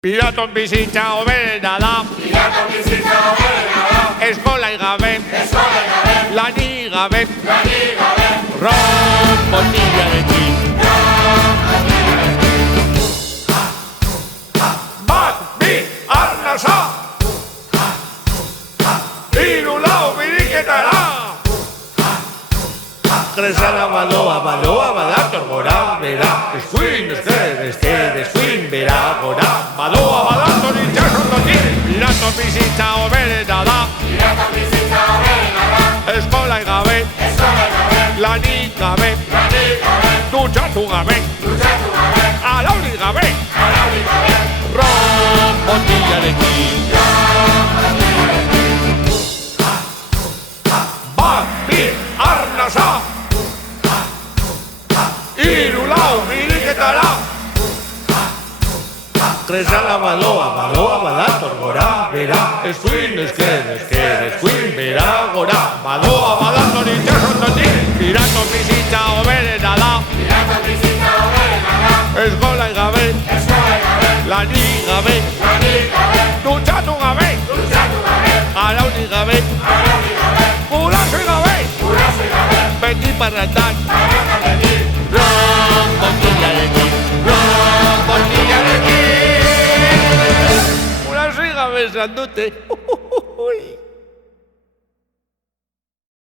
Piraton bizitza hoberena da. Piraton bizitza hoberena da. Eskola igabe. Eskola igabe. Lani gabe. Lani gabe. Ron botillarekin. Bat, bi, arnasa. Hiru lau biriketara. Kresala baloa badator gora, bera. Eskuin, eskuin, bera, gora. Baloa badator itxasondotik. Piraton bizitza hoberena da. Piraton bizitza hoberena da. Eskola igabe. Eskola igabe. Lani gabe. Lani gabe. Dutxatu gabe. Dutxatu gabe. Alauri gabe. Alauri gabe. Ron botillarekin. Bat, bi, arnasa. Hiru lau biriketara. Kresala baloa badator gora, bera. Eskuin, eskuin, bera, gora. Baloa badator itxasondotik. Piraton bizitza hoberena da. Piraton bizitza hoberena da. Eskola igabe. Eskola igabe. Lani gabe. Lani gabe. Dutxatu gabe. Dutxatu gabe. Alauri gabe. Alauri gabe. Gurasoi gabe. Gurasoi gabe. Beti parrandan. Parrandan beti. Ron botillarekin. Ron botillarekin. Gurasoi gabe esan dute.